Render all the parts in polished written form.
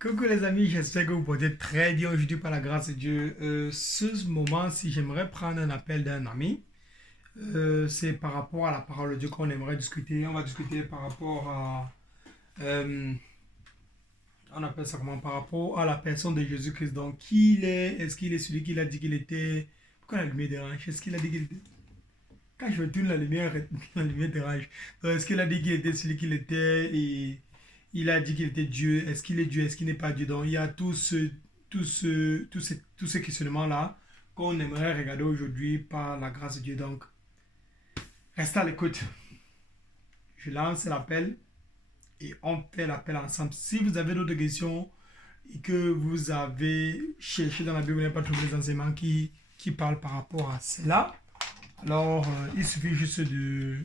Coucou les amis, j'espère que vous portez très bien aujourd'hui par la grâce de Dieu. Ce moment-ci, j'aimerais prendre un appel d'un ami. C'est par rapport à la parole de Dieu qu'on aimerait discuter. On va discuter par rapport à... on appelle ça comment? Par rapport à la personne de Jésus-Christ. Donc, qui il est? Est-ce qu'il est celui qu'il a dit qu'il était? Pourquoi la lumière dérange? Est-ce qu'il a dit qu'il était? Quand je tourne la lumière, la lumière dérange. Donc, est-ce qu'il a dit qu'il était celui qu'il était et il a dit qu'il était Dieu? Est-ce qu'il est Dieu? Est-ce qu'il n'est pas Dieu? Donc, il y a tous ces questionnements-là qu'on aimerait regarder aujourd'hui par la grâce de Dieu. Donc, restez à l'écoute. Je lance l'appel et on fait l'appel ensemble. Si vous avez d'autres questions et que vous avez cherché dans la Bible, vous n'avez pas trouvé les enseignements qui parlent par rapport à cela, alors il suffit juste de...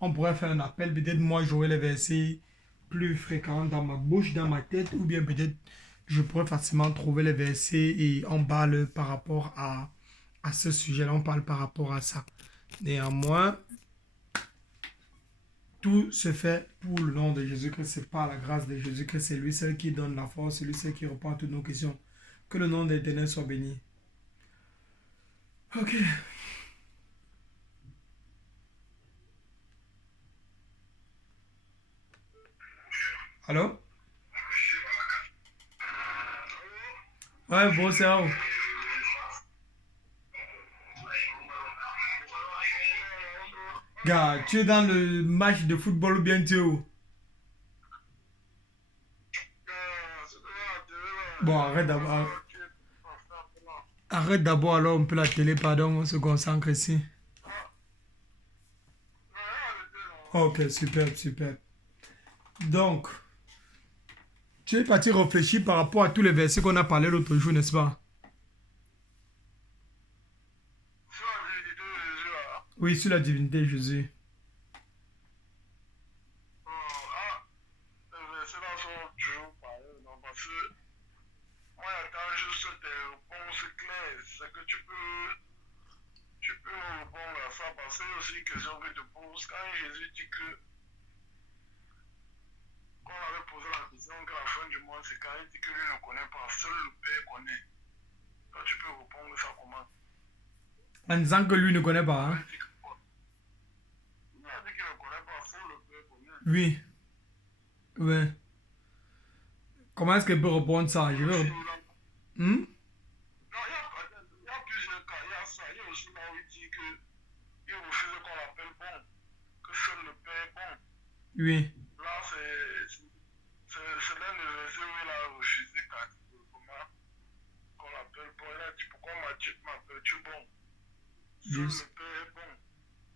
On pourrait faire un appel. Peut-être moi, j'aurai les versets plus fréquents dans ma bouche, dans ma tête, ou bien peut-être je pourrais facilement trouver les versets et on parle par rapport à ce sujet-là, on parle par rapport à ça. Néanmoins, tout se fait pour le nom de Jésus-Christ, c'est par la grâce de Jésus-Christ, c'est lui seul qui donne la force, c'est lui seul qui répond à toutes nos questions. Que le nom de l'Éternel soit béni. Ok. Allô? Ouais, bon, c'est où? Gars, tu es dans le match de football ou bien tu es où? Bon, arrête d'abord alors un peu la télé, pardon, on se concentre ici. Ok, super, super. Donc, tu es parti réfléchir par rapport à tous les versets qu'on a parlé l'autre jour, n'est-ce pas? Oui, sur la divinité de Jésus. En disant que lui ne connaît pas, hein? Oui, oui. Comment est-ce qu'elle peut répondre ça? Je vais... Hmm? Oui. Juste.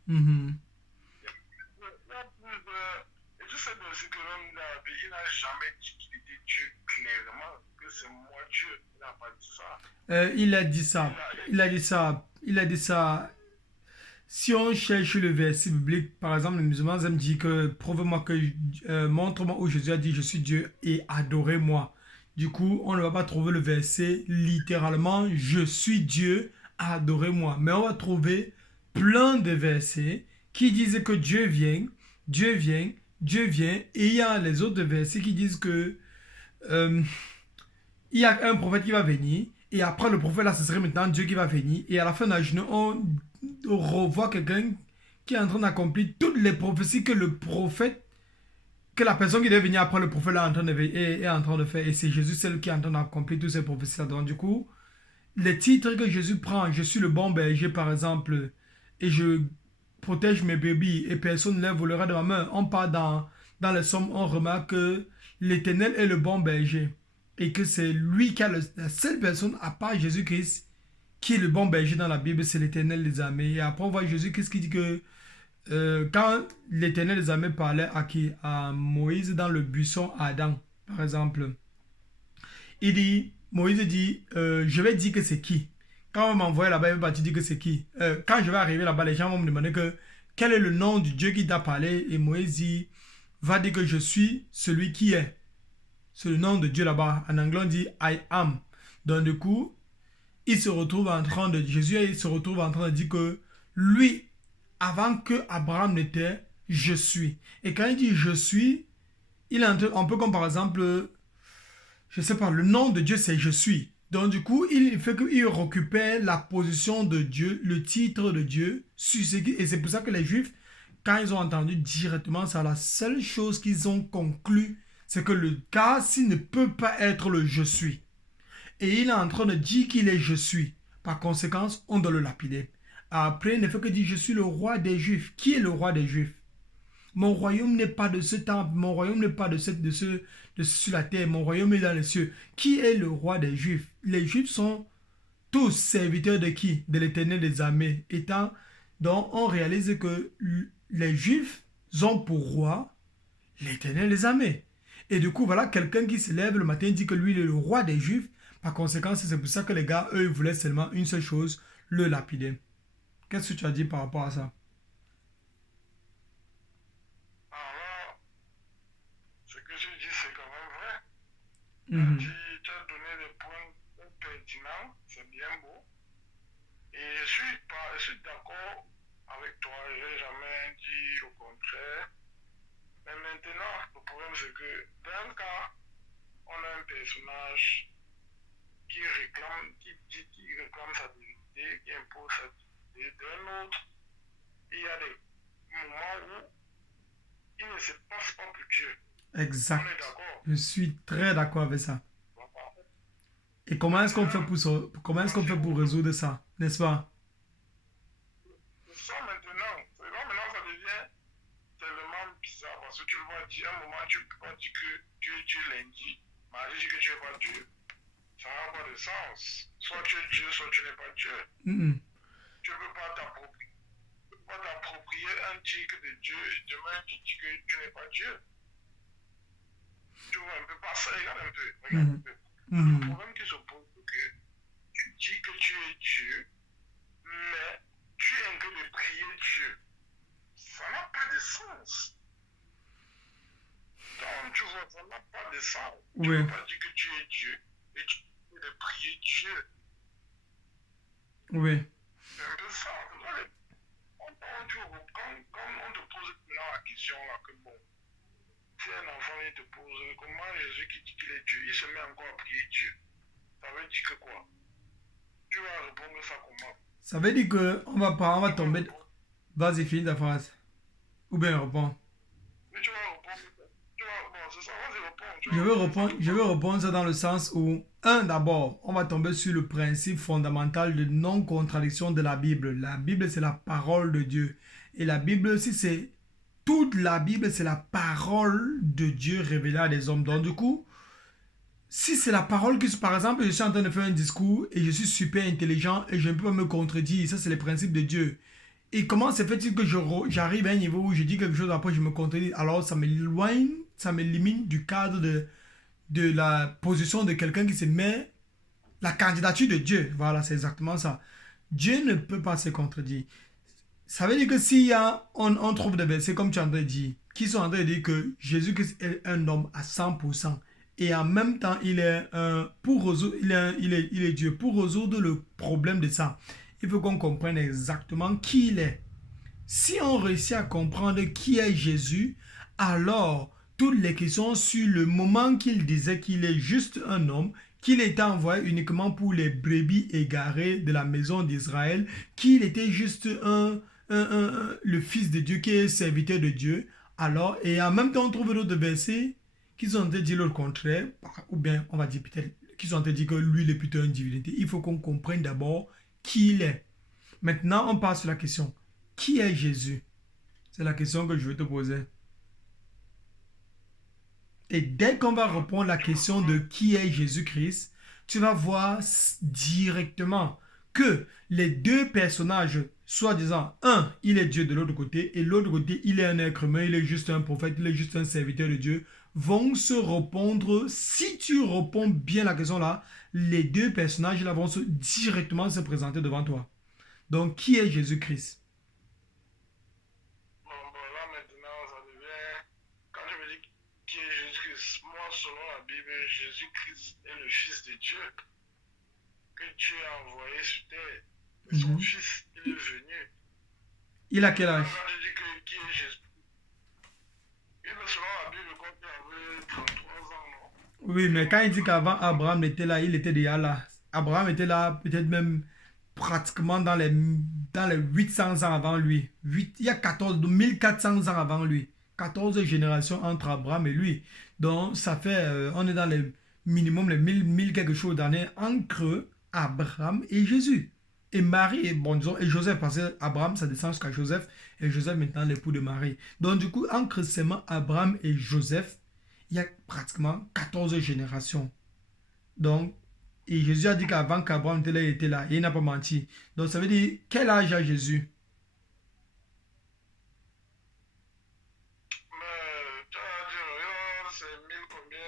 Mhm. Il a dit ça. Il a dit ça. Il a dit ça. Si on cherche le verset biblique, par exemple, les musulmans aiment dire que prouve-moi que, montre-moi où Jésus a dit je suis Dieu et adorez-moi. Du coup, on ne va pas trouver le verset littéralement je suis Dieu, adorez-moi. Mais on va trouver plein de versets qui disent que Dieu vient, Dieu vient, Dieu vient. Et il y a les autres versets qui disent que euh, il y a un prophète qui va venir. Et après le prophète, là, ce serait maintenant Dieu qui va venir. Et à la fin de la journée, on revoit quelqu'un qui est en train d'accomplir toutes les prophéties que le prophète, que la personne qui devait venir après le prophète là, est en train de faire. Et c'est Jésus seul qui est en train d'accomplir toutes ces prophéties là. Donc du coup, les titres que Jésus prend, je suis le bon berger par exemple, et je protège mes bébés et personne ne les volera de ma main. On part dans les sommes, on remarque que l'Éternel est le bon berger et que c'est lui qui a la seule personne à part Jésus-Christ qui est le bon berger dans la Bible, c'est l'Éternel des armées. Et après on voit Jésus-Christ qui dit que quand l'Éternel des armées parlait à qui? À Moïse dans le buisson Adam, par exemple. Il dit, Moïse dit, je vais dire que c'est qui. Quand on m'envoie là-bas, il va dire que c'est qui. Quand je vais arriver là-bas, les gens vont me demander que quel est le nom du Dieu qui t'a parlé. Et Moïse dit, va dire que je suis celui qui est. C'est le nom de Dieu là-bas. En anglais, on dit I am. Donc du coup, il se retrouve en train de, Jésus il se retrouve en train de dire que lui, avant que Abraham n'était, je suis. Et quand il dit je suis, il est un peu comme par exemple je sais pas, le nom de Dieu c'est je suis. Donc du coup, il fait qu'il récupère la position de Dieu, le titre de Dieu, et c'est pour ça que les Juifs, quand ils ont entendu directement ça, la seule chose qu'ils ont conclu, c'est que le cas, s'il ne peut pas être le je suis, et il est en train de dire qu'il est je suis, par conséquent, on doit le lapider. Après, il ne fait que dire je suis le roi des Juifs. Qui est le roi des Juifs? Mon royaume n'est pas de ce temple, mon royaume n'est pas de sur la terre, mon royaume est dans les cieux. Qui est le roi des Juifs? Les Juifs sont tous serviteurs de qui? De l'Éternel des armées. Donc on réalise que les Juifs ont pour roi l'Éternel des armées. Et du coup, voilà quelqu'un qui se lève le matin et dit que lui il est le roi des Juifs. Par conséquent, c'est pour ça que les gars, eux, ils voulaient seulement une seule chose, le lapider. Qu'est-ce que tu as dit par rapport à ça? Alors, ce que tu dis, c'est quand même vrai. Mhm. Tu as donné des points pertinents, c'est bien beau. Et je suis d'accord avec toi, je n'ai jamais dit le contraire. Mais maintenant, le problème c'est que dans un cas, on a un personnage qui réclame sa dignité, qui impose sa dignité. D'un autre, il y a des moments où il ne se passe pas pour Dieu. On est Exact. d'accord. Je suis très d'accord avec ça. Et comment est-ce qu'on fait Maintenant, comment est-ce qu'on voici fait pour où résoudre ça, n'est-ce pas? ça maintenant, ça devient tellement bizarre parce que tu le vois dire, à un moment, tu ne peux pas dire que tu es Dieu lundi, mardi, dit que tu n'es pas Dieu. Ça n'a pas de sens. Soit tu es Dieu, soit tu n'es pas Dieu. Mhm. Tu ne peux pas t'approprier un titre de Dieu et demain tu dis que tu n'es pas Dieu. Tu vois un peu pas ça, regarde un peu. Regarde un Mhm. peu. Le Mhm. problème qui se pose, c'est que tu dis que tu es Dieu, mais tu es en train de prier Dieu. Ça n'a pas de sens. Donc, tu vois, ça n'a pas de sens. Tu ne Oui, peux pas dire que tu es Dieu et tu es de prier Dieu. oui. C'est un peu ça. Quand on te pose maintenant la question là, que bon, si un enfant vient te pose comment Jésus qui dit qu'il est Dieu, il se met encore à prier Dieu. Ça veut dire que quoi? Tu vas répondre ça comment? Ça veut dire que on va Tu vas tomber. répondre. Vas-y, finis ta phrase. Ou bien réponds. Mais tu vas répondre. Bon, c'est ça, vas-y, réponds. Tu vas répondre ça Je vais comment? répondre ça dans le sens où, d'abord, on va tomber sur le principe fondamental de non-contradiction de la Bible. La Bible, c'est la parole de Dieu. Et la Bible, si c'est toute la Bible, c'est la parole de Dieu révélée à des hommes. Donc, du coup, si c'est la parole que, par exemple, je suis en train de faire un discours et je suis super intelligent et je ne peux pas me contredire, ça, c'est les principes de Dieu. Et comment se fait-il que j'arrive à un niveau où je dis quelque chose après je me contredis? Alors, ça m'éloigne, ça m'élimine du cadre de la position de quelqu'un qui se met la candidature de Dieu. Voilà, c'est exactement ça. Dieu ne peut pas se contredire. Ça veut dire que s'il y a, on trouve des versets, comme tu as dit, qui sont en train de dire que Jésus-Christ est un homme à 100%, et en même temps, il est, pour résoudre, il est Dieu. Pour résoudre le problème de ça, il faut qu'on comprenne exactement qui il est. Si on réussit à comprendre qui est Jésus, alors toutes les questions sur le moment qu'il disait qu'il est juste un homme, qu'il était envoyé uniquement pour les brebis égarées de la maison d'Israël, qu'il était juste le Fils de Dieu qui est serviteur de Dieu, alors, et en même temps on trouve d'autres versets qui sont en train de dire le contraire, ou bien on va dire peut-être qui sont en train de dire que lui il est plutôt une divinité. Il faut qu'on comprenne d'abord qui il est. Maintenant on passe sur la question. Qui est Jésus? C'est la question que je vais te poser. Et dès qu'on va répondre à la Tu peux question de comment? qui est Jésus-Christ, tu vas voir directement que les deux personnages, soi-disant, un, il est Dieu de l'autre côté, et l'autre côté, il est un être humain, il est juste un prophète, il est juste un serviteur de Dieu, vont se répondre, si tu réponds bien à la question là, les deux personnages là vont directement se présenter devant toi. Donc, qui est Jésus-Christ? Bon, là maintenant, ça devient. Quand je me dis qui est Jésus-Christ, moi, selon la Bible, Jésus-Christ est le Fils de Dieu que Dieu a envoyé sur terre. C'est son Mhm. Fils, il est venu. Il a quel Maintenant, âge? quand je dis que qui est Jésus, il est selon la Bible quand il avait 33 ans, non? Oui, mais quand il dit qu'avant Abraham était là, il était déjà là. Abraham était là, peut-être même pratiquement dans les 800 ans avant lui. Il y a 14, 1400 ans avant lui. 14 générations entre Abraham et lui. Donc, ça fait, on est dans les minimum les 1000 quelque chose d'années entre Abraham et Jésus. Et Marie, et, bon, disons, et Joseph, parce que Abraham, ça descend jusqu'à Joseph, et Joseph maintenant l'époux de Marie. Donc, du coup, entre seulement Abraham et Joseph, il y a pratiquement 14 générations. Donc, et Jésus a dit qu'avant qu'Abraham était là, il était là. Et il n'a pas menti. Donc, ça veut dire, quel âge a Jésus? Mais tu as dit, oh, c'est 1000 combien,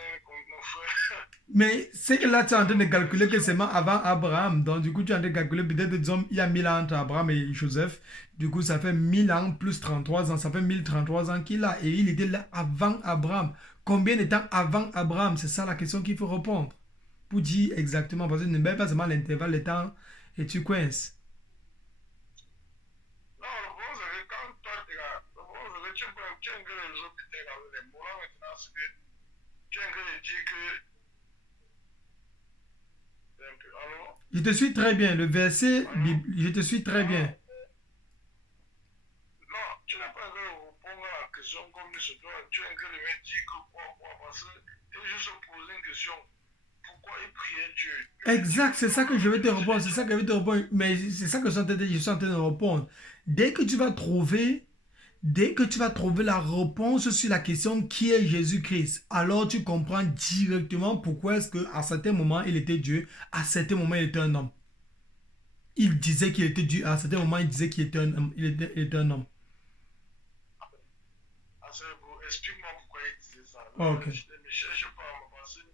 mon frère. Mais c'est que là, tu es en train de C'est une calculer que c'est question. avant Abraham. Donc, du coup, tu es en train de calculer, peut-être, disons, il y a 1000 ans entre Abraham et Joseph. Du coup, ça fait 1000 ans plus 33 ans. Ça fait 1033 ans qu'il a. Et il était là avant Abraham. Combien de temps avant Abraham? C'est ça la question qu'il faut répondre. Pour dire exactement. Parce que ne mets pas seulement l'intervalle de temps et tu coinces. Non, le problème, c'est que quand toi, tu es là, le problème, c'est que tu as que les autres étaient là, les mots là maintenant, c'est que tu as que de dire que. C'est un peu. Alors, Je te suis très bien. Le verset, alors, je te suis très bien. alors, non, tu n'as pas que répondre à la question comme il se doit. Tu as que de me dire que quoi, parce que et juste poser une question. Pourquoi il priait Dieu? Tu me dis Exact, que c'est non, ça que je vais te je répondre, l'ai c'est dit. ça que je vais te répondre, mais c'est ça que je suis en train de répondre. Dès que tu vas trouver, dès que tu vas trouver la réponse sur la question qui est Jésus-Christ, alors tu comprends directement pourquoi est-ce que à certains moments il était Dieu, à certains moments il était un homme. Il disait qu'il était Dieu, à certains moments il disait qu'il était un homme, il était un homme. Explique-moi pourquoi il disait ça. Ok. Je ne cherche pas à me passer.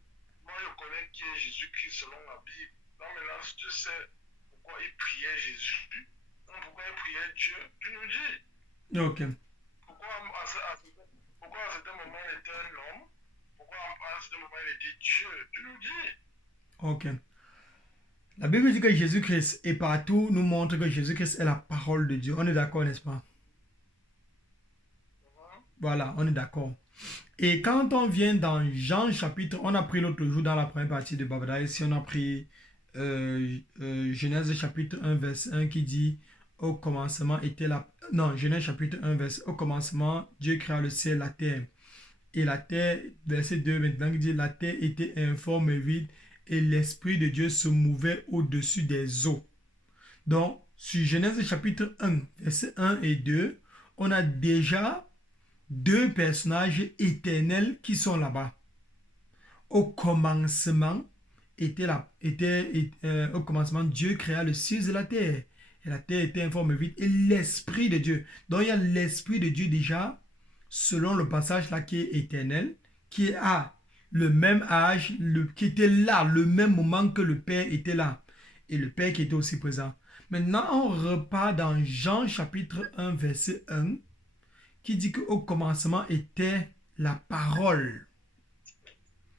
Moi, je connais qui est Jésus-Christ selon la Bible. Non, mais là, si tu sais pourquoi il priait Jésus, non, pourquoi il priait Dieu, tu nous dis. Ok. Pourquoi pourquoi à certains moments il était un homme, pourquoi à certains moments il était Dieu, tu nous dis. Ok. La Bible dit que Jésus-Christ est partout, nous montre que Jésus-Christ est la parole de Dieu. On est d'accord, n'est-ce pas? Mhm. Voilà, on est d'accord. Et quand on vient dans Jean chapitre, on a pris l'autre jour dans la première partie de Babada, si on a pris Genèse chapitre 1, verset 1 qui dit au commencement était la... Non, Genèse chapitre 1, verset au commencement, Dieu créa le ciel, la terre. Et la terre, verset 2 maintenant, qui dit la terre était informe et vide et l'Esprit de Dieu se mouvait au-dessus des eaux. Donc, sur Genèse chapitre 1, verset 1 et 2, on a déjà deux personnages éternels qui sont là-bas. Au commencement, au commencement, Dieu créa le ciel et la terre. Et la terre était informe vide. Et l'Esprit de Dieu. Donc il y a l'Esprit de Dieu déjà, selon le passage là qui est éternel, qui a le même âge, qui était là, le même moment que le Père était là. Et le Père qui était aussi présent. Maintenant, on repart dans Jean chapitre 1, verset 1 qui dit qu'au commencement était la parole.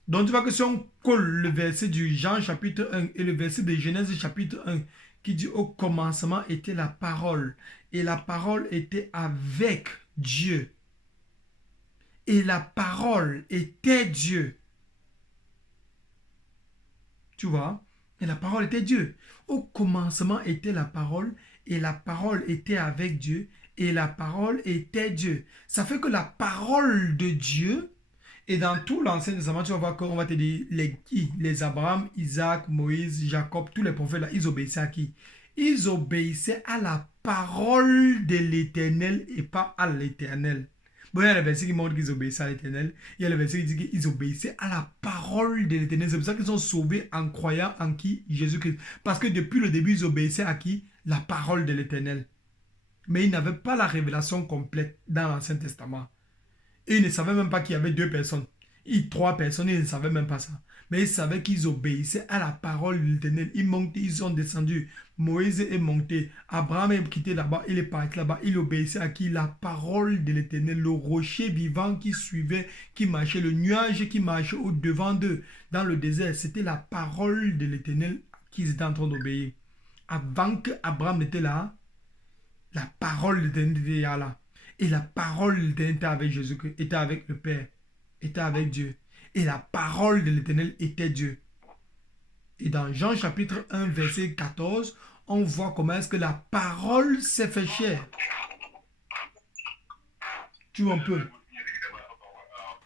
Donc tu vois que si on colle le verset du Jean chapitre 1 et le verset de Genèse chapitre 1 qui dit au commencement était la parole et la parole était avec Dieu et la parole était Dieu. Tu vois? Et la parole était Dieu. Au commencement était la parole et la parole était avec Dieu et la parole était Dieu. Ça fait que la parole de Dieu, et dans tout l'Ancien Testament, tu vas voir qu'on va te dire les Abraham, Isaac, Moïse, Jacob, tous les prophètes là, ils obéissaient à qui? Ils obéissaient à la parole de l'Éternel et pas à l'Éternel. Bon, il y a le verset qui montre qu'ils obéissaient à l'Éternel. Il y a le verset qui dit qu'ils obéissaient à la parole de l'Éternel. C'est pour ça qu'ils sont sauvés en croyant en qui? Jésus-Christ. Parce que depuis le début, ils obéissaient à qui? La parole de l'Éternel. Mais ils n'avaient pas la révélation complète dans l'Ancien Testament. Et ils ne savaient même pas qu'il y avait deux personnes. Trois personnes, ils ne savaient même pas ça. Mais ils savaient qu'ils obéissaient à la parole de l'Éternel. Ils montaient, ils sont descendus. Moïse est monté. Abraham est quitté là-bas. Il est parti là-bas. Il obéissait à qui? La parole de l'Éternel. Le rocher vivant qui suivait, qui marchait. Le nuage qui marchait au-devant d'eux. Dans le désert, c'était la parole de l'Éternel qu'ils étaient en train d'obéir. Avant qu'Abraham n'était là, la parole de l'Éternel était là. Et la parole de l'Éternel était avec Jésus, était avec le Père, était avec Dieu. et la parole de l'Éternel était Dieu. Et dans Jean chapitre 1, verset 14, on voit comment est-ce que la parole s'est fait chair. Tu vois un peu.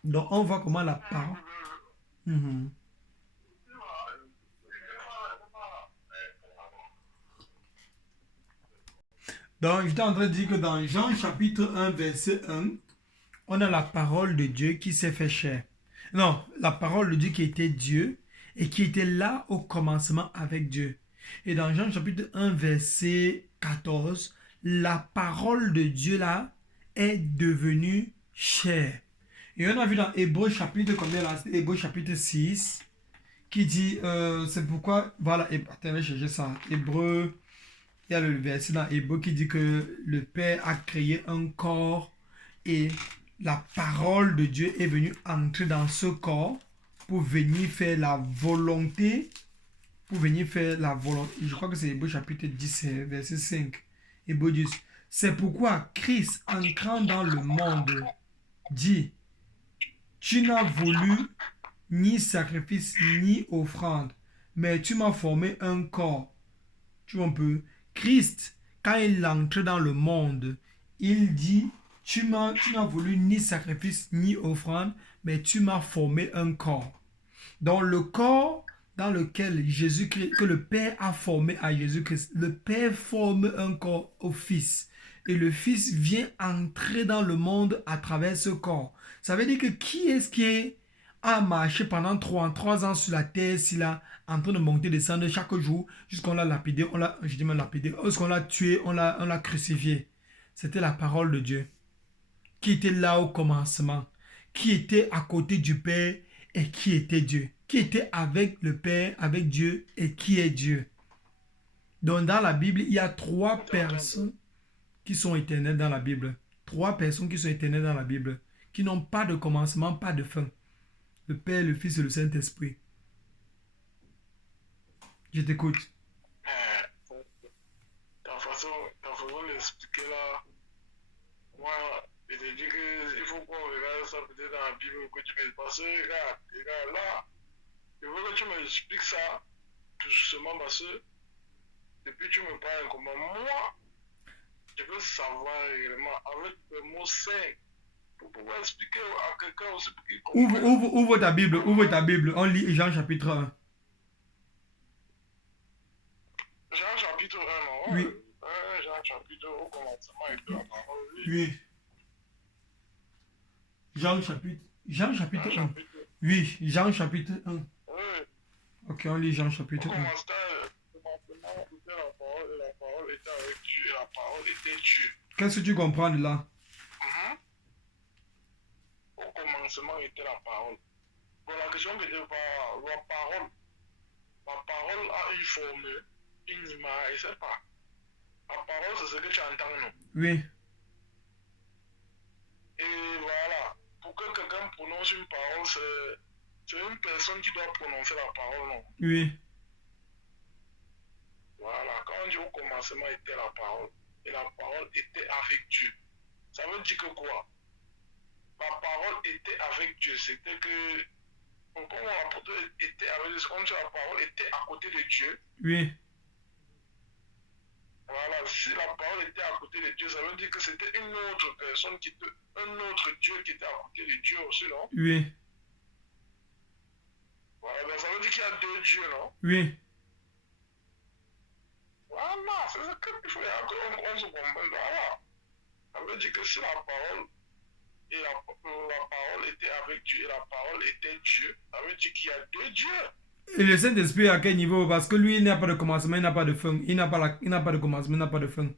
Donc on voit comment la parole... Mhm. Donc j'étais en train de dire que dans Jean chapitre 1, verset 1, on a la parole de Dieu qui s'est fait chair. Non, la parole de Dieu qui était Dieu et qui était là au commencement avec Dieu. Et dans Jean chapitre 1, verset 14, la parole de Dieu là est devenue chair. Et on a vu dans Hébreu chapitre combien là? Hébreu chapitre 6 qui dit, c'est pourquoi, voilà, attendez, chercher ça. Hébreu, il y a le verset dans Hébreu qui dit que le Père a créé un corps et la parole de Dieu est venue entrer dans ce corps pour venir faire la volonté, je crois que c'est Hébreu chapitre 10, verset 5. Hébreu 10. C'est pourquoi Christ, entrant dans le monde, dit, tu n'as voulu ni sacrifice ni offrande, mais tu m'as formé un corps. Tu vois un peu. Christ, quand il entre dans le monde, il dit, tu n'as voulu ni sacrifice ni offrande, mais tu m'as formé un corps. Dans le corps dans lequel Jésus-Christ, que le Père a formé à Jésus-Christ, le Père forme un corps au Fils. Et le Fils vient entrer dans le monde à travers ce corps. Ça veut dire que qui est-ce qui a marché pendant 3 ans sur la terre, s'il a en train de monter, descendre chaque jour, jusqu'on l'a lapidé, je dis même lapidé, jusqu'on l'a tué, on l'a crucifié. C'était la parole de Dieu, qui était là au commencement, qui était à côté du Père et qui était Dieu, qui était avec le Père, avec Dieu et qui est Dieu. Donc dans la Bible, il y a 3 personnes qui sont éternelles dans la Bible. 3 personnes qui sont éternelles dans la Bible, qui n'ont pas de commencement, pas de fin. Le Père, le Fils et le Saint-Esprit. Je t'écoute. Ta façon d'expliquer là, moi, je te dis qu'il faut qu'on regarde ça peut-être dans la Bible que tu me parce que regarde là, je veux que tu m'expliques ça doucement parce que depuis tu me parles comment moi, je veux savoir réellement avec le mot saint pour pouvoir expliquer à quelqu'un aussi pour qu'il comprenne. Ouvre ta Bible, on lit Jean chapitre 1. Jean chapitre 1, non? Oui. Jean chapitre au commencement et puis la parole. Oui. Jean chapitre 1. Oui, Jean chapitre 1. Oui. Ok, on lit Jean chapitre 1. Au commencement était la parole et la parole était avec Dieu et la parole était Dieu. Qu'est-ce que tu comprends de là? Au commencement était la parole. Bon, la question que je parle, la parole a une forme, une image, je ne sais pas. La parole, c'est ce que tu entends, non? Oui. Et voilà, pour que quelqu'un prononce une parole, c'est une personne qui doit prononcer la parole, non? Oui. Voilà, quand on dit au commencement était la parole, et la parole était avec Dieu. Ça veut dire que quoi? La parole était avec Dieu, c'était que quand l'apôtre était avec Dieu, comme si la parole était à côté de Dieu. Oui. Voilà, si la parole était à côté de Dieu, ça veut dire que c'était une autre personne, un autre Dieu qui était à côté de Dieu aussi, non? Oui. Voilà, donc ça veut dire qu'il y a 2 dieux, non? Oui. Voilà, c'est ce qu'il faut qu'on se comprenne. Voilà. Ça veut dire que si la parole et la parole était avec Dieu et la parole était Dieu, ça veut dire qu'il y a 2 dieux. Et le Saint-Esprit à quel niveau? Parce que lui, il n'a pas de commencement, il n'a pas de fin. Il n'a pas de commencement, il n'a pas de fin.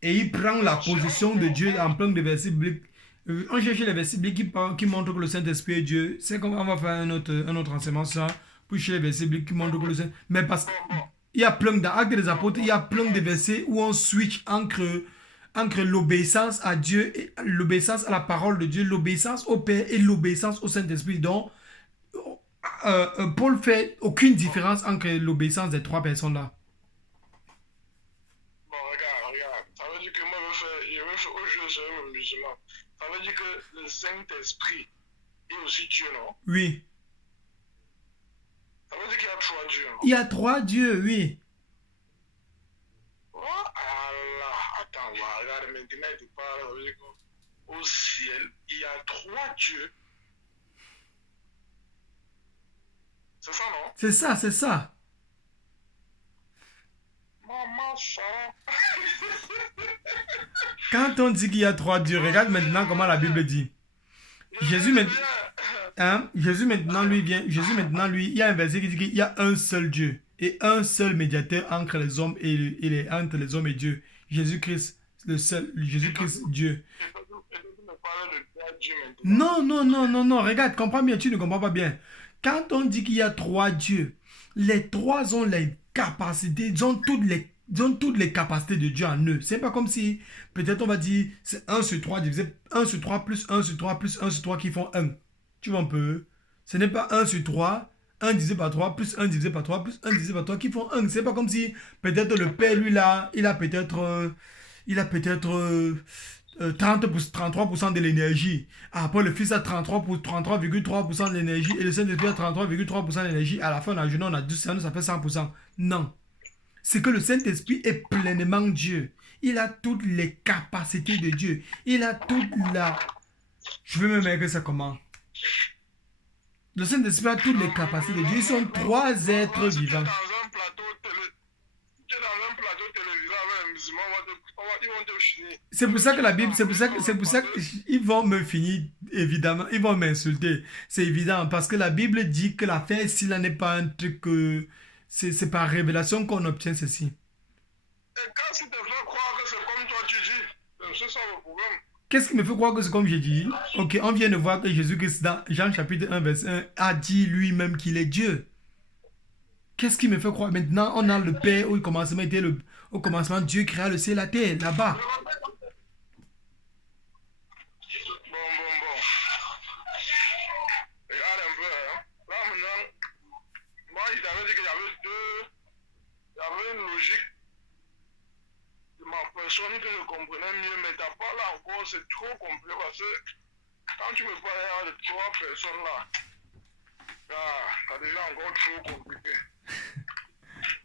Et il prend la position de Dieu en plein de versets bibliques. On cherche les versets bibliques qui montrent que le Saint-Esprit est Dieu. C'est comme on va faire un autre enseignement ça, pour chercher les versets bibliques qui montrent que le Saint-Esprit... Mais parce qu'il y a plein d'actes des apôtres, il y a plein de versets où on switch entre l'obéissance à Dieu, et l'obéissance à la parole de Dieu, l'obéissance au Père et l'obéissance au Saint-Esprit. Donc, Paul fait aucune différence entre l'obéissance des 3 personnes-là. Bon, regarde. Ça veut dire que moi, je vais faire au jeu sur le musulman. Ça veut dire que le Saint-Esprit est aussi Dieu, non? Oui. Ça veut dire qu'il y a trois dieux, non? Il y a trois dieux, oui. Oh, Allah, attends, regarde, maintenant il te parle, ça veut dire qu'au ciel, il y a trois dieux. C'est ça, non? C'est ça, c'est ça. Maman, ça. Quand on dit qu'il y a trois dieux, regarde maintenant comment la Bible dit. Jésus, Jésus maintenant, lui, il y a un verset qui dit qu'il y a un seul Dieu et un seul médiateur entre les hommes entre les hommes et Dieu. Jésus-Christ, le seul, Jésus-Christ, Dieu. Non, non, non, non, non, regarde, comprends bien, tu ne comprends pas bien. Quand on dit qu'il y a trois dieux, les trois ont les capacités, ils ont toutes les capacités de Dieu en eux. C'est pas comme si, peut-être on va dire, c'est 1 sur 3 divisé 1 sur 3 plus 1 sur 3 plus 1 sur 3 qui font 1. Tu vois un peu? Ce n'est pas 1 sur 3, 1 divisé par 3 plus 1 divisé par 3 plus 1 divisé par 3 qui font 1. C'est pas comme si, peut-être le Père, lui, là, il a peut-être 33% de l'énergie. Après, le Fils a 33,3% de l'énergie et le Saint-Esprit a 33,3% de l'énergie. À la fin de la journée, on a 12, ça fait 100%. Non. C'est que le Saint-Esprit est pleinement Dieu. Il a toutes les capacités de Dieu. Il a toute la... Je vais me mettre ça comment? Le Saint-Esprit a toutes les capacités de Dieu. Ils sont trois êtres vivants. C'est pour ça que la Bible, c'est pour ça qu'ils vont me finir, évidemment, ils vont m'insulter. C'est évident, parce que la Bible dit que la fin, s'il n'est pas un truc, c'est par révélation qu'on obtient ceci. Et quand tu te fais croire que c'est comme toi tu dis, c'est ça le problème. Qu'est-ce qui me fait croire que c'est comme j'ai dit? Ok, on vient de voir que Jésus-Christ, dans Jean chapitre 1, verset 1, a dit lui-même qu'il est Dieu. Qu'est-ce qui me fait croire? Maintenant, on a le Père, au commencement, Dieu créa le ciel et la terre, là-bas. Bon. Regarde un peu, hein. Là maintenant, moi il t'avait dit qu'il y avait une logique de ma personne que je comprenais mieux, mais t'as pas là encore, c'est trop complet parce que quand tu me parles de trois personnes là, t'as déjà encore trop compliqué.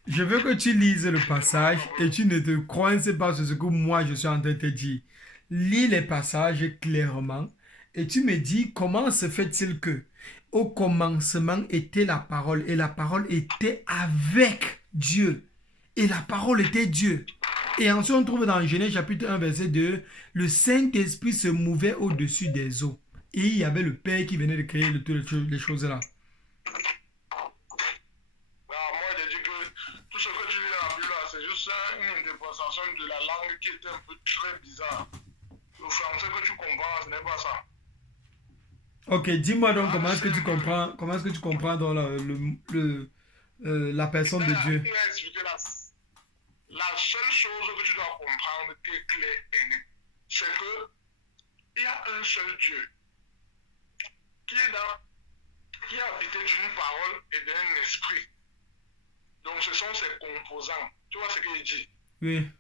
Je veux que tu lises le passage et tu ne te coinces pas sur ce que moi je suis en train de te dire. Lis les passages clairement et tu me dis comment se fait-il que au commencement était la parole et la parole était avec Dieu et la parole était Dieu. Et ensuite on trouve dans Genèse chapitre 1 verset 2, le Saint-Esprit se mouvait au-dessus des eaux et il y avait le Père qui venait de créer toutes les choses là. Tout ce que tu lis dans la Bible, c'est juste une interprétation de la langue qui est un peu très bizarre. Le français que tu comprends, ce n'est pas ça. Ok, dis-moi donc comment est-ce que tu comprends dans la personne de Dieu. La seule chose que tu dois comprendre qui est claire et nette, c'est que il y a un seul Dieu qui est habité d'une parole et d'un esprit. Donc ce sont ses composants. Tu vois ce qu'il dit? Oui.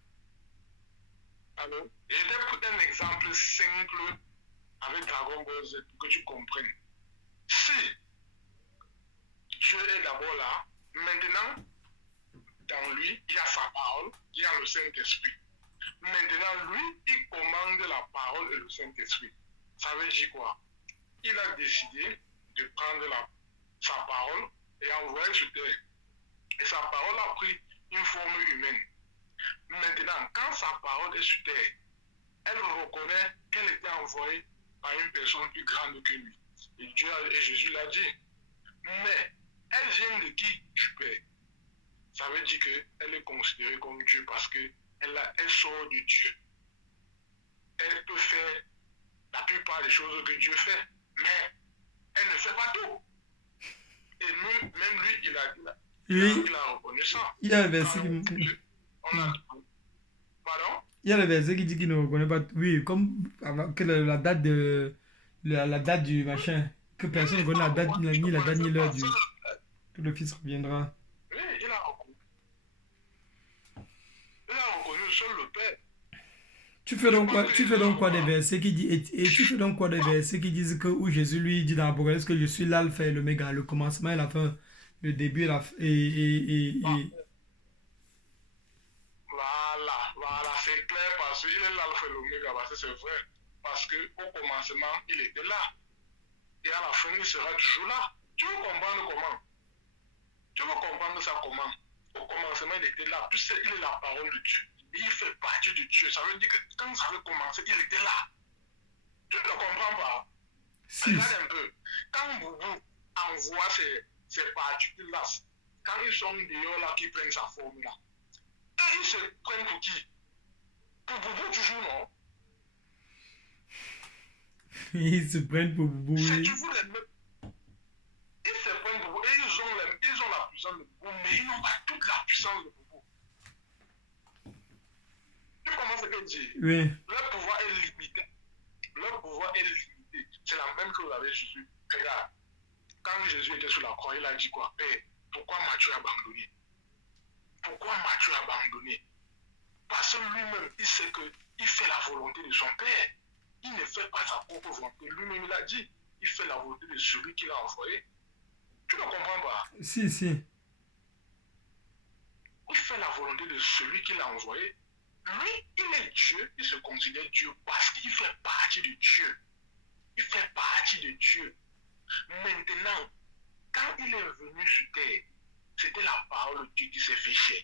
Alors, je t'ai pris un exemple simple avec Dragon Ball Z pour que tu comprennes. Si Dieu est d'abord là, maintenant, dans lui, il y a sa parole, il y a le Saint-Esprit. Maintenant, lui, il commande la parole et le Saint-Esprit. Ça veut dire quoi? Il a décidé de prendre sa parole et envoyer sur terre. Et sa parole a pris une forme humaine. Maintenant, quand sa parole est sur terre, elle reconnaît qu'elle était envoyée par une personne plus grande que lui. Et Dieu et Jésus l'a dit. Mais elle vient de qui? Du Père. Ça veut dire qu'elle est considérée comme Dieu parce qu'elle sort de Dieu. Elle peut faire la plupart des choses que Dieu fait, mais elle ne fait pas tout. Et même lui, il a reconnu ça. Il y a le verset Il y a le verset qui dit qu'il ne reconnaît pas. Oui, comme que la date du machin. Que personne ne connaît la date, ni la date, ni l'heure que le Fils reviendra. Oui, il a reconnu. Il a reconnu seul le Père. Tu fais donc quoi des versets qui disent, et tu fais donc quoi des versets qui disent que, où Jésus lui dit dans l'Apocalypse que je suis l'alpha et l'oméga, le commencement et la fin, le début et la fin, Voilà, c'est clair parce qu'il est l'alpha et l'oméga, parce que c'est vrai. Parce qu'au commencement, il était là. Et à la fin, il sera toujours là. Tu veux comprendre comment? Tu veux comprendre ça comment? Au commencement, il était là. Tu sais, il est la parole de Dieu. Et il fait partie de Dieu. Ça veut dire que quand ça avait commencé, il était là. Tu ne comprends pas? si. Regarde un peu. Quand Boubou envoie ces particules-là, quand ils sont dehors là, qui prennent sa forme là, et ils se prennent pour qui? Pour Boubou toujours, non? Ils se prennent pour C'est Boubou. toujours les mêmes. Ils se prennent pour Boubou. Et ils ont la puissance de Boubou, mais ils n'ont pas toute la puissance de Boubou. Tu comprends ce que je dis? Oui. Leur pouvoir est limité. Leur pouvoir est limité. C'est la même chose avec Jésus. Regarde, quand Jésus était sur la croix, il a dit quoi? Père, pourquoi m'as-tu abandonné? Pourquoi m'as-tu abandonné? Parce que lui-même, il sait qu'il fait la volonté de son Père. Il ne fait pas sa propre volonté. Lui-même, il a dit, il fait la volonté de celui qui l'a envoyé. Tu ne comprends pas? Si, si. Il fait la volonté de celui qui l'a envoyé. Lui, il est Dieu, il se considère Dieu parce qu'il fait partie de Dieu. Il fait partie de Dieu. Maintenant, quand il est venu sur terre, c'était la parole de Dieu qui s'est fait chair.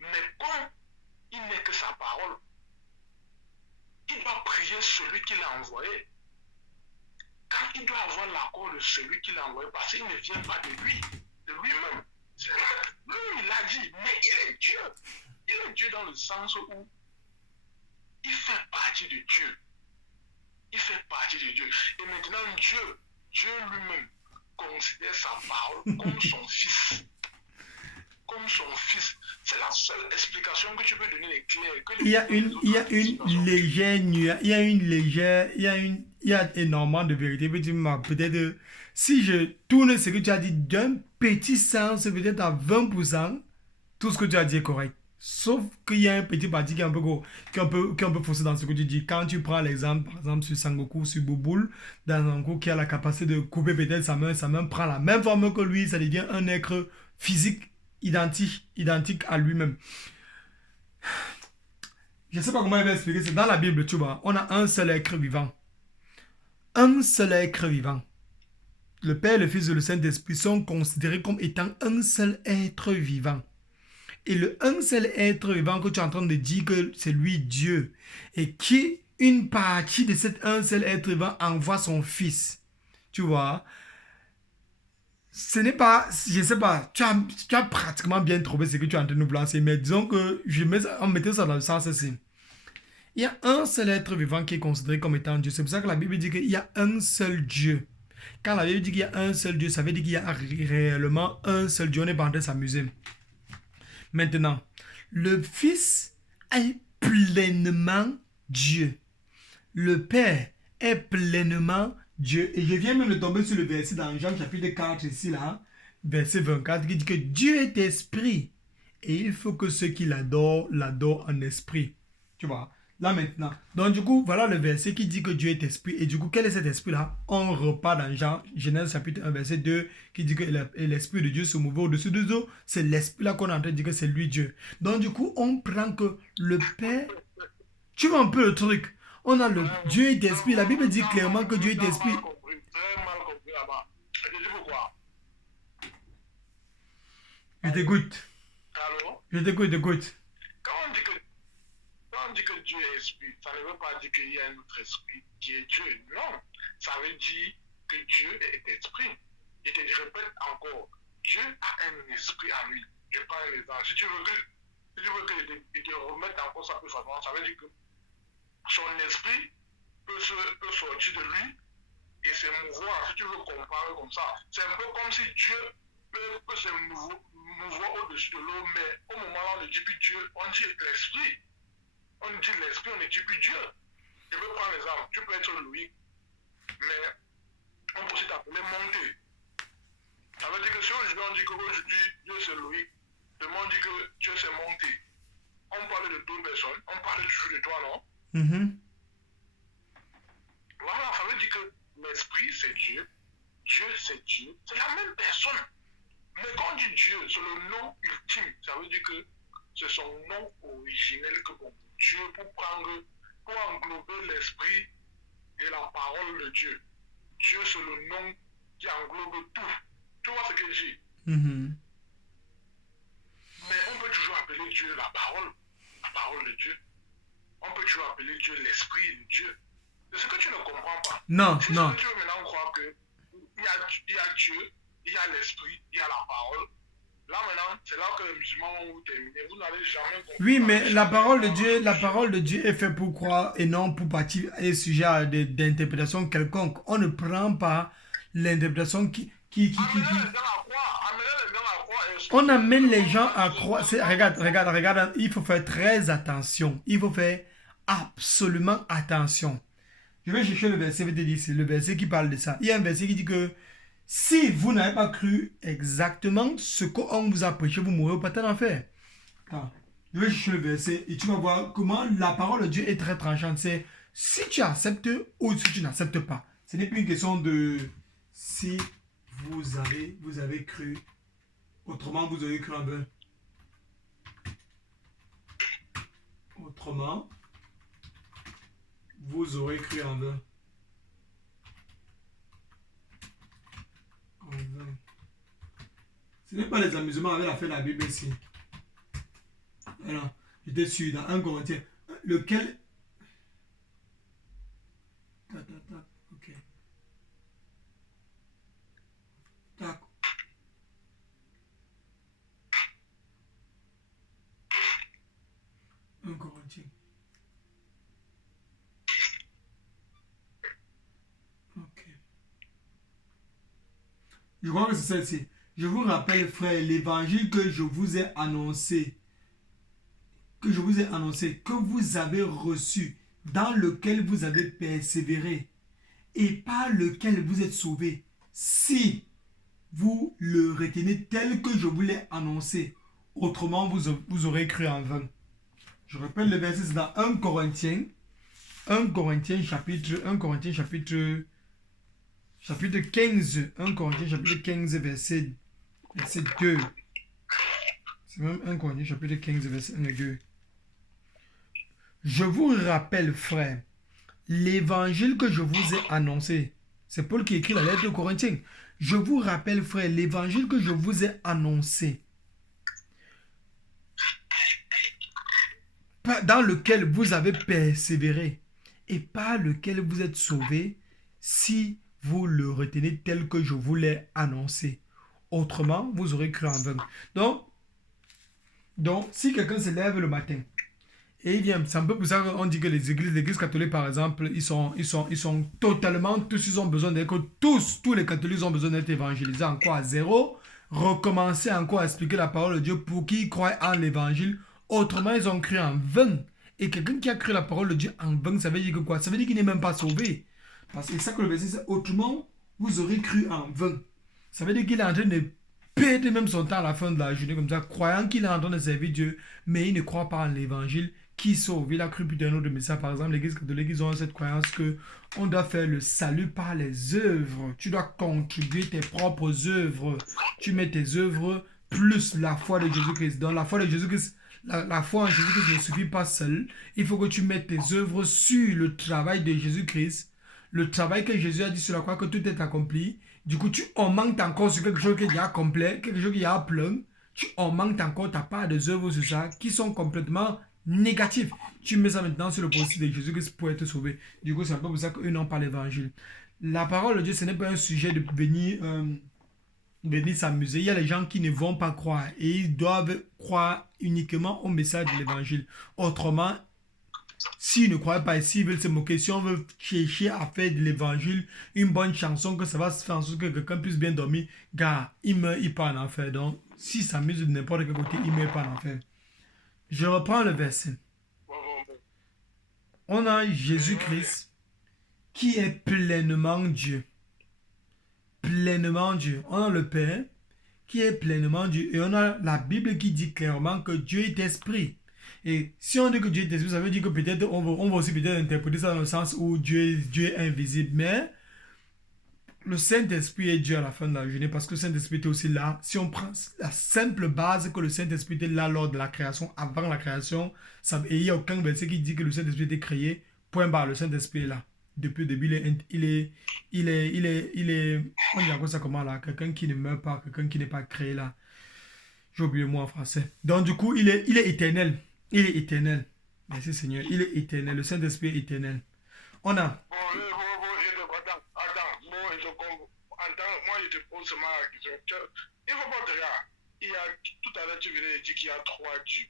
Mais comme il n'est que sa parole, il doit prier celui qui l'a envoyé. Quand il doit avoir l'accord de celui qui l'a envoyé, parce qu'il ne vient pas de lui, de lui-même. Lui, il a dit, mais il est Dieu. Il est Dieu dans le sens où il fait partie de Dieu. Il fait partie de Dieu. Et maintenant, Dieu lui-même considère sa parole comme son fils. Comme son fils. C'est la seule explication que tu peux donner l'éclair. Il y a une légère nuance, il y a énormément de vérité. Peut-être, si je tourne ce que tu as dit d'un petit sens, peut-être à 20%, tout ce que tu as dit est correct. Sauf qu'il y a un petit parti qui est un peu gros, qui est un peu faussé dans ce que tu dis. Quand tu prends l'exemple, par exemple, sur Sangoku, sur Bouboule, dans un coup qui a la capacité de couper peut-être sa main prend la même forme que lui, ça devient un être physique identique à lui-même. Je ne sais pas comment il va expliquer, c'est dans la Bible, tu vois, on a un seul être vivant. Un seul être vivant. Le Père, le Fils et le Saint-Esprit sont considérés comme étant un seul être vivant. Et le un seul être vivant que tu es en train de dire que c'est lui Dieu, et qui, une partie de cet un seul être vivant envoie son Fils. Tu vois, ce n'est pas, je ne sais pas, tu as pratiquement bien trouvé ce que tu es en train de nous lancer, mais disons que on mettait ça dans le sens ici. Il y a un seul être vivant qui est considéré comme étant Dieu. C'est pour ça que la Bible dit qu'il y a un seul Dieu. Quand la Bible dit qu'il y a un seul Dieu, ça veut dire qu'il y a réellement un seul Dieu. On n'est pas en train de s'amuser. Maintenant, le Fils est pleinement Dieu. Le Père est pleinement Dieu. Et je viens même de tomber sur le verset dans Jean chapitre 4 ici, là, verset 24, qui dit que Dieu est esprit. Et il faut que ceux qui l'adorent en esprit. Tu vois, là maintenant. Donc du coup, voilà le verset qui dit que Dieu est esprit. Et du coup, quel est cet esprit-là? On repart dans Genèse chapitre 1, verset 2, qui dit que l'esprit de Dieu se mouvait au-dessus des eaux. C'est l'esprit-là qu'on est en train de dire que c'est lui Dieu. Donc du coup, on prend que le Père... Tu vois un peu le truc. On a le Dieu est esprit. La Bible dit clairement que Dieu est esprit. Très mal compris là-bas. Et je dis pourquoi? Je t'écoute. Allô? Je t'écoute. Quand on dit que Dieu est esprit, ça ne veut pas dire qu'il y a un autre esprit qui est Dieu. Non. Ça veut dire que Dieu est esprit. Et je te répète encore, Dieu a un esprit à lui. Je prends un exemple. Si tu veux que je te remette encore ça plus facilement, ça veut dire que son esprit peut sortir de lui et se mouvoir, si tu veux comparer comme ça. C'est un peu comme si Dieu peut se mouvoir au-dessus de l'eau, mais au moment là, on ne dit plus Dieu, on dit l'esprit. On dit l'esprit, on ne dit plus Dieu. Je veux prendre l'exemple, tu peux être Louis, mais on peut aussi t'appeler Monté. Ça veut dire que si aujourd'hui on dit qu'aujourd'hui Dieu c'est Louis, demain on dit que Dieu c'est Monté. On parle de deux personnes, on parle toujours de toi, non? Mhm. Voilà, ça veut dire que l'esprit c'est Dieu, Dieu c'est Dieu, c'est la même personne. Mais quand on dit Dieu, c'est le nom ultime. Ça veut dire que c'est son nom originel que bon, Dieu pour englober l'esprit et la parole de Dieu. Dieu, c'est le nom qui englobe tout. Tu vois ce que je dis? Mhm. Mais on peut toujours appeler Dieu la parole de Dieu. On peut toujours appeler Dieu l'esprit de Dieu. C'est ce que tu ne comprends pas. Non, Si non. tu veux maintenant croire que il y a Dieu, il y a l'esprit, il y a la parole, là maintenant, c'est là que les musulmans vont vous terminer. Vous n'allez jamais comprendre. Oui, mais la parole de Dieu est faite pour croire et non pour partir et sujet à d'interprétation quelconque. On ne prend pas l'interprétation Amenez les gens à croire. Amenez les gens à croire. On amène les gens à croire. Regarde, il faut faire très attention. Il faut faire absolument attention. Je vais chercher le verset, c'est le verset qui parle de ça. Il y a un verset qui dit que si vous n'avez pas cru exactement ce qu'on vous a prêché, vous mourrez au patin d'enfer. Je vais chercher le verset et tu vas voir comment la parole de Dieu est très tranchante. C'est si tu acceptes ou si tu n'acceptes pas. Ce n'est plus une question de si vous avez cru. Autrement, vous aurez cru en vain. Autrement, vous aurez cru en vain. En vain. Ce n'est pas les amusements avec la fin de la Bible ici. Voilà, j'étais sûr dans 1 Corinthiens. Lequel. Ok. Tac. Un Corinthien. Ok. Je crois que c'est celle-ci. Je vous rappelle, frère, l'évangile que je vous ai annoncé, que vous avez reçu, dans lequel vous avez persévéré, et par lequel vous êtes sauvés, si vous le retenez tel que je vous l'ai annoncé. Autrement, vous aurez cru en vain. Je répète le verset, c'est dans 1 Corinthiens. 1 Corinthiens chapitre 15. 1 Corinthiens chapitre 15 verset 2. C'est même 1 Corinthiens chapitre 15 verset 1 et 2. Je vous rappelle, frères, l'évangile que je vous ai annoncé. C'est Paul qui écrit la lettre aux Corinthiens. Je vous rappelle, frère, l'évangile que je vous ai annoncé, dans lequel vous avez persévéré et par lequel vous êtes sauvés, si vous le retenez tel que je vous l'ai annoncé. Autrement, vous aurez cru en vain. Donc, si quelqu'un se lève le matin et il vient, c'est un peu pour ça qu'on dit que l'église catholique, par exemple, ils sont totalement, tous, ils ont besoin d'être, tous les catholiques ont besoin d'être évangélisés encore à zéro, recommencer encore à expliquer la parole de Dieu pour qu'ils croient en l'évangile. Autrement, ils ont cru en vain. Et quelqu'un qui a cru la parole de Dieu en vain, ça veut dire que quoi? Ça veut dire qu'il n'est même pas sauvé. Parce que c'est ça que le verset c'est, autrement, vous aurez cru en vain. Ça veut dire qu'il est en train de perdre même son temps à la fin de la journée comme ça, croyant qu'il est en train de servir Dieu, mais il ne croit pas en l'évangile qui sauve. Il a cru plus d'un autre message. Par exemple, l'église catholique, ils ont cette croyance que on doit faire le salut par les œuvres. Tu dois contribuer tes propres œuvres. Tu mets tes œuvres plus la foi de Jésus-Christ. Donc la foi de Jésus-Christ, la foi en Jésus-Christ ne suffit pas seule. Il faut que tu mettes tes œuvres sur le travail de Jésus-Christ. Le travail que Jésus a dit sur la croix, que tout est accompli. Du coup, tu augmentes encore sur quelque chose qui est complet, quelque chose qui est plein. Tu augmentes encore ta part des œuvres sur ça qui sont complètement négatifs. Tu mets ça maintenant sur le processus de Jésus-Christ pour être sauvé. Du coup, c'est un peu pour ça qu'eux n'ont pas l'évangile. La parole de Dieu, ce n'est pas un sujet de venir s'amuser. Il y a les gens qui ne vont pas croire et ils doivent croire uniquement au message de l'évangile. Autrement, s'ils ne croient pas et s'ils veulent se moquer, si on veut chercher à faire de l'évangile une bonne chanson, que ça va se faire en sorte que quelqu'un puisse bien dormir, gars, il meurt, il part en enfer. Donc, s'il s'amuse de n'importe quel côté, il meurt pas en enfer. Je reprends le verset. On a Jésus-Christ qui est pleinement Dieu. Pleinement Dieu. On a le Père qui est pleinement Dieu. Et on a la Bible qui dit clairement que Dieu est esprit. Et si on dit que Dieu est esprit, ça veut dire que peut-être on va aussi peut-être interpréter ça dans le sens où Dieu est invisible. Mais le Saint-Esprit est Dieu à la fin de la journée parce que le Saint-Esprit était aussi là. Si on prend la simple base que le Saint-Esprit était là lors de la création, avant la création, et il n'y a aucun verset qui dit que le Saint-Esprit était créé, point barre, le Saint-Esprit est là. Depuis le début, on dit encore ça comment là, quelqu'un qui ne meurt pas, quelqu'un qui n'est pas créé là. J'ai oublié le mot en français. Donc du coup, il est éternel. Il est éternel. Merci Seigneur. Il est éternel. Le Saint-Esprit est éternel. On a. Moi, je te pose seulement la question. Il ne faut pas te regarder. Tout à l'heure, tu venais de dire qu'il y a 3 dieux.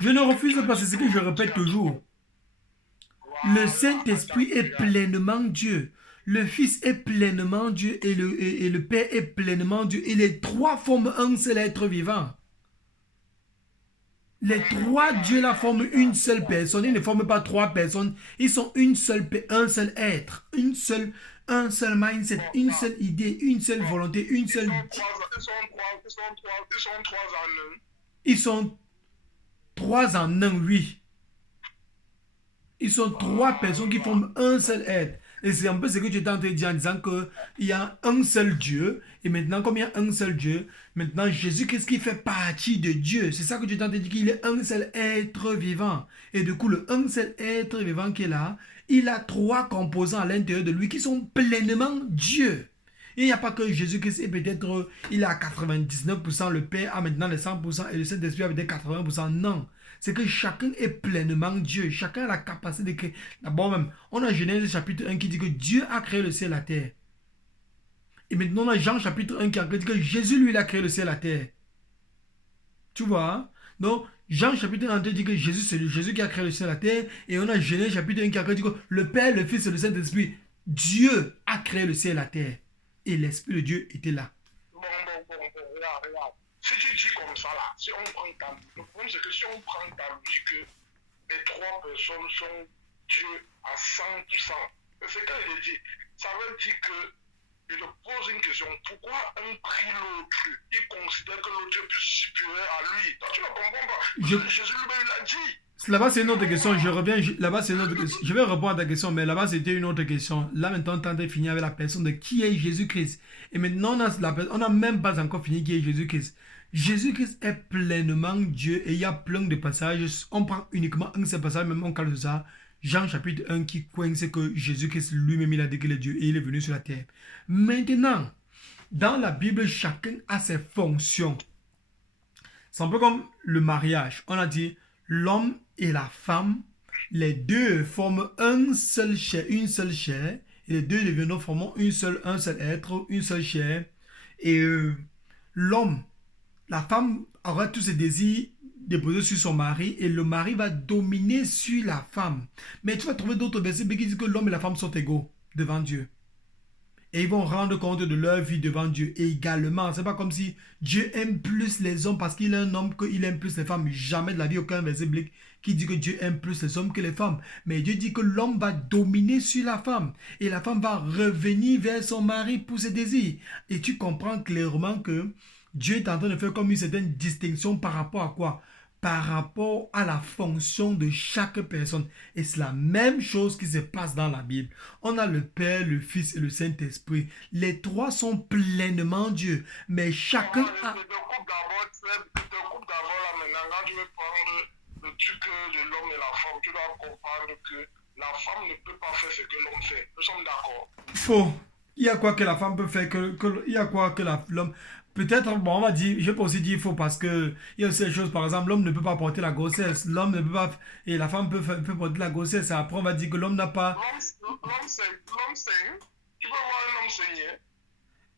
Je ne refuse pas, c'est ce que je répète toujours. Le Saint-Esprit est pleinement Dieu. Le Fils est pleinement Dieu et le Père est pleinement Dieu. Et les trois forment un seul être vivant. Les trois dieux là forment une seule personne. Ils ne forment pas trois personnes. Ils sont un seul être. Un seul mindset, une seule idée, une seule volonté, une seule... Ils sont trois en un, oui. Ils sont trois personnes qui forment un seul être. Et c'est un peu ce que tu es en train de dire en disant qu'il y a un seul Dieu. Et maintenant, comme il y a un seul Dieu, maintenant Jésus-Christ qui fait partie de Dieu. C'est ça que tu es en train de dire, qu'il est un seul être vivant. Et du coup, le un seul être vivant qui est là, il a trois composants à l'intérieur de lui qui sont pleinement Dieu. Il n'y a pas que Jésus-Christ est peut-être, il a 99%, le Père a maintenant les 100% et le Saint-Esprit a peut-être 80%. Non. C'est que chacun est pleinement Dieu. Chacun a la capacité de créer. D'abord même, on a Genèse chapitre 1 qui dit que Dieu a créé le ciel et la terre. Et maintenant, on a Jean chapitre 1 qui dit que Jésus, lui, il a créé le ciel et la terre. Tu vois? Hein? Donc, Jean chapitre 1 dit que Jésus, c'est Jésus qui a créé le ciel et la terre. Et on a Genèse chapitre 1 qui dit que le Père, le Fils et le Saint-Esprit, Dieu a créé le ciel et la terre. Et l'Esprit de Dieu était là. Si tu dis comme ça là, si on prend ta... Le problème c'est que si on prend ta logique que les trois personnes sont Dieu à 100%, c'est quand il dit, ça veut dire que il te pose une question, pourquoi un prie l'autre? Il considère que l'autre est plus supérieur à lui. Toi, tu ne comprends pas. Jésus lui-même l'a dit. Là-bas, c'est une autre question. Je reviens. Là-bas, c'est une autre question. Je vais répondre à ta question, mais là-bas, c'était une autre question. Là, maintenant, on a fini avec la personne de qui est Jésus-Christ. Et maintenant, on n'a même pas encore fini qui est Jésus-Christ. Jésus-Christ est pleinement Dieu et il y a plein de passages. On prend uniquement un seul passage, même on calme ça. Jean chapitre 1 qui coince que Jésus-Christ lui-même, il a dit qu'il est Dieu et il est venu sur la terre. Maintenant, dans la Bible, chacun a ses fonctions. C'est un peu comme le mariage. On a dit l'homme et la femme, les deux forment une seule chair. Et les deux deviennent formant un seul être, une seule chair. Et l'homme, la femme aura tous ses désirs déposés sur son mari et le mari va dominer sur la femme. Mais tu vas trouver d'autres versets qui disent que l'homme et la femme sont égaux devant Dieu. Et ils vont rendre compte de leur vie devant Dieu. Et également, c'est pas comme si Dieu aime plus les hommes parce qu'il est un homme qu'il aime plus les femmes. Jamais de la vie, aucun verset biblique qui dit que Dieu aime plus les hommes que les femmes. Mais Dieu dit que l'homme va dominer sur la femme. Et la femme va revenir vers son mari pour ses désirs. Et tu comprends clairement que Dieu est en train de faire comme une certaine distinction par rapport à quoi? Par rapport à la fonction de chaque personne. Et c'est la même chose qui se passe dans la Bible. On a le Père, le Fils et le Saint-Esprit. Les trois sont pleinement Dieu. Mais chacun a... Je te coupe d'abord là maintenant. Quand tu veux prendre le truc de l'homme et la femme, tu dois comprendre que la femme ne peut pas faire ce que l'homme fait. Nous sommes d'accord. Faux. Il y a quoi que la femme peut faire il y a quoi que l'homme... Peut-être, bon, on va dire, je peux aussi dire faux parce que il y a aussi des choses, par exemple, l'homme ne peut pas porter la grossesse, l'homme ne peut pas, et la femme peut porter la grossesse, et après on va dire que l'homme n'a pas... L'homme saigne, tu peux voir un homme saigner.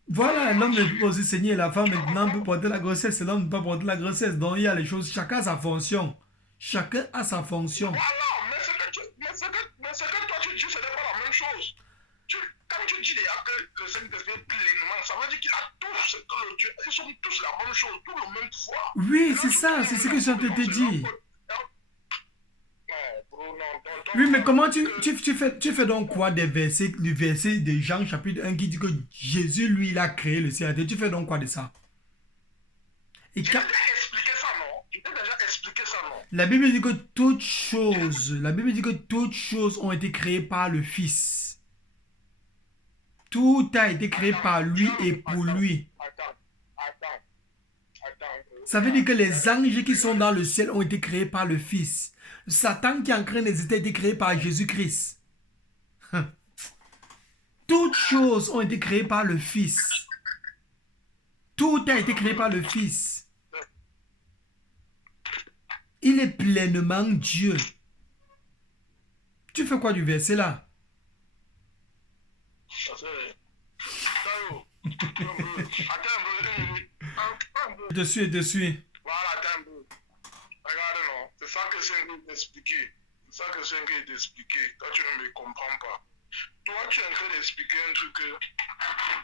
Voilà, l'homme ne peut pas aussi saigner, et la femme maintenant peut porter la grossesse, et l'homme ne peut pas porter la grossesse, donc il y a les choses, chacun a sa fonction. Chacun a sa fonction. Voilà, mais ce que toi tu dis, ce n'est pas la même chose. Quand tu dis déjà que le Saint-Esprit est pleinement, ça veut dire qu'il a tout ce que le Dieu, ils sont tous la même chose, tout le même foi. Oui, c'est ça, c'est ce que je suis en train de te dire. Oui, mais comment tu fais donc quoi du verset de Jean chapitre 1 qui dit que Jésus, lui, il a créé le ciel. Tu fais donc quoi de ça? Et quand... Je t'ai déjà expliqué ça, non? Je t'ai déjà déjà expliqué ça, non? La Bible dit que toutes choses ont été créées par le Fils. Tout a été créé par lui et pour lui. Attends. Ça veut dire que les anges qui sont dans le ciel ont été créés par le Fils. Satan qui est en train d'exister a été créé par Jésus-Christ. Toutes choses ont été créées par le Fils. Tout a été créé par le Fils. Il est pleinement Dieu. Tu fais quoi du verset là? Je te suis. Voilà, attends un peu. Regarde, non. C'est ça que c'est d'expliquer. C'est ça que c'est d'expliquer. Toi, tu ne me comprends pas. Toi, tu es en train d'expliquer un truc que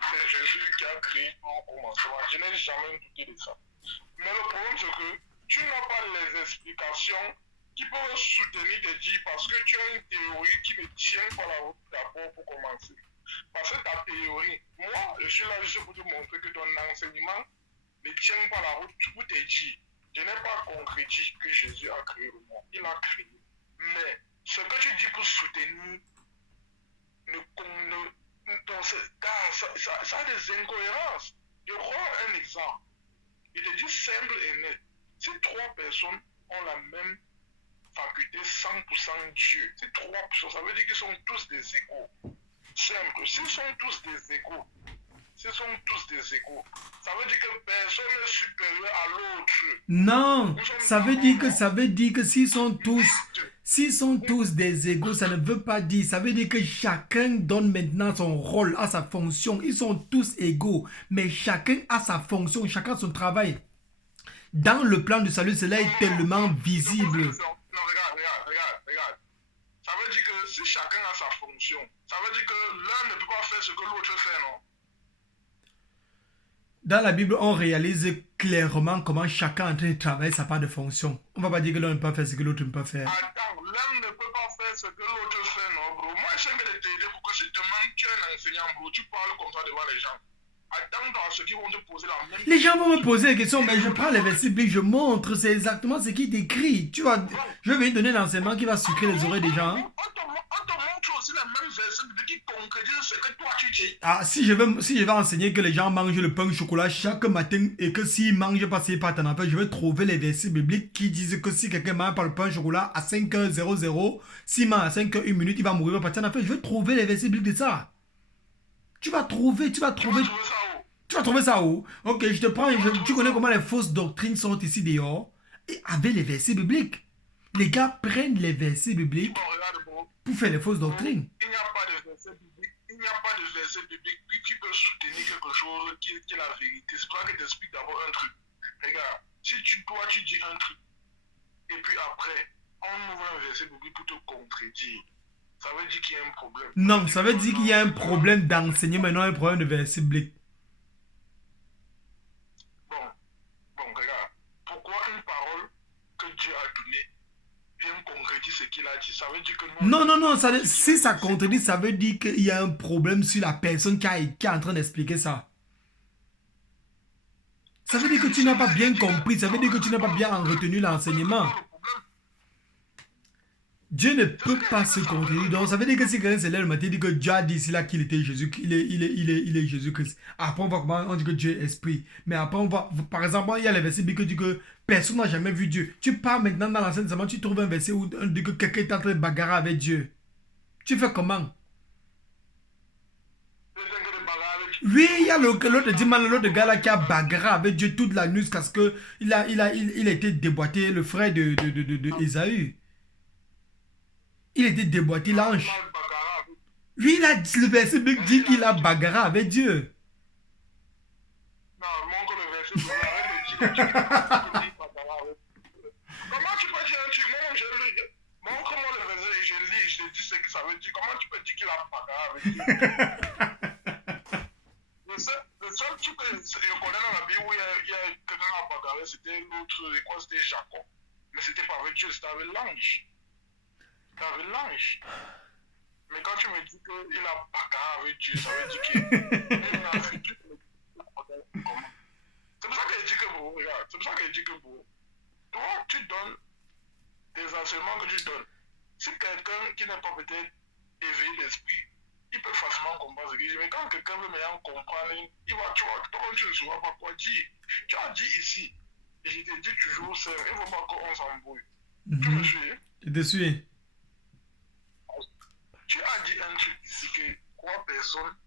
c'est Jésus qui a créé au commencement. Je n'ai jamais douté de ça. Mais le problème, c'est que tu n'as pas les explications qui peuvent soutenir tes dires parce que tu as une théorie qui ne tient pas la route d'abord pour commencer. Parce que ta théorie, moi, je suis là juste pour te montrer que ton enseignement ne tient pas la route pour tes dires. Je n'ai pas concrétisé que Jésus a créé le monde. Il a créé. Mais ce que tu dis pour soutenir, ça a des incohérences. Je prends un exemple. Il te dit simple et net. Si trois personnes ont la même faculté 100% Dieu, si trois personnes, ça veut dire qu'ils sont tous des égaux. Simple. S'ils sont tous des égaux, ça veut dire que personne n'est supérieur à l'autre. Non, ça veut dire que s'ils sont tous des égaux, ça ne veut pas dire, ça veut dire que chacun donne maintenant son rôle à sa fonction. Ils sont tous égaux, mais chacun a sa fonction, chacun a son travail. Dans le plan du salut, cela est tellement visible. Non, regarde. Ça veut dire que si chacun a sa fonction, ça veut dire que l'un ne peut pas faire ce que l'autre fait, non? Dans la Bible, on réalise clairement comment chacun est en train de travailler sa part de fonction. On ne va pas dire que l'un ne peut pas faire ce que l'autre ne peut pas faire. Attends, l'un ne peut pas faire ce que l'autre fait, non, bro? Moi, j'aime de t'aider pour que si demain tu es un enseignant, bro, tu parles comme ça devant les gens. Attends à ceux qui vont te poser la même question. Les gens vont me poser des questions, mais je prends les versets bibliques, je montre, c'est exactement ce qui est écrit. Tu vois, je vais donner l'enseignement qui va sucrer les oreilles des gens. On te montre aussi les mêmes versets qui concrétisent ce que toi tu dis. Ah, si je vais enseigner que les gens mangent le pain au chocolat chaque matin et que s'ils mangent pas, c'est pas ton affaire, je vais trouver les versets bibliques qui disent que si quelqu'un mange pas le pain au chocolat à 5h00, s'il mange à 5h01, il va mourir, pas ton affaire. Je vais trouver les versets bibliques de ça. Tu vas trouver. Tu vas trouver ça où? Ok, je te prends, tu connais comment les fausses doctrines sont ici dehors? Et avec les versets bibliques. Les gars prennent les versets bibliques pour faire les fausses doctrines. Il n'y a pas de verset biblique qui peut soutenir quelque chose qui est la vérité. C'est pour ça que je t'explique d'abord un truc. Regarde, si toi tu dis un truc, et puis après, on ouvre un verset biblique pour te contredire, ça veut dire qu'il y a un problème. Non, ça veut dire qu'il y a un problème d'enseignement, mais non un problème de verset biblique. Bon, regarde. Pourquoi une parole que Dieu a donnée vient concrétiser ce qu'il a dit? Ça veut dire que non, si ça contredit, ça veut dire qu'il y a un problème sur la personne qui est en train d'expliquer ça. Ça veut dire que tu n'as pas bien compris, ça veut dire que tu n'as pas bien retenu l'enseignement. Dieu ne peut pas se contredire. Donc, ça veut dire que si quelqu'un se lève le matin et dit que Dieu a dit là qu'il était Jésus, il est Jésus-Christ. Après, on va comment on dit que Dieu est esprit. Mais après, on va, par exemple, il y a les versets qui disent que personne n'a jamais vu Dieu. Tu pars maintenant dans l'Ancien Testament, tu trouves un verset où on dit que quelqu'un est en train de bagarrer avec Dieu. Tu fais comment? Oui, il y a l'autre gars là qui a bagarré avec Dieu toute la nuit parce que il a été déboîté, le frère de Ésaü. Il était déboîté, l'ange. Oui, le verset dit qu'il a bagarré avec Dieu. Non, montre le verset. Comment tu peux dire un truc? Moi, je lis. Montre-moi le verset et je lis, je te dis ce que ça veut dire. Comment tu peux dire qu'il a bagarré avec Dieu? Le seul truc que je connais dans la Bible où il y a quelqu'un qui a bagarré, c'était l'autre, quoi, c'était Jacob. Mais c'était pas avec Dieu, c'était avec l'ange. Avec l'ange. Mais quand tu me dis qu'il a bagarré avec Dieu, ça veut dire qu'il a fait tout. C'est pour ça que je dis que bon, regarde, c'est pour ça que je dis que bon, toi, tu donnes des enseignements que tu donnes. Si quelqu'un qui n'est pas peut-être éveillé d'esprit, il peut facilement comprendre ce qu'il dit. Mais quand quelqu'un veut maintenant comprendre, tu ne sauras pas quoi dire. Tu as dit ici, et je te dis toujours, il ne faut pas qu'on s'embrouille. Tu me Mhm. suis? Je te suis. Tu as dit un truc ici que quoi personne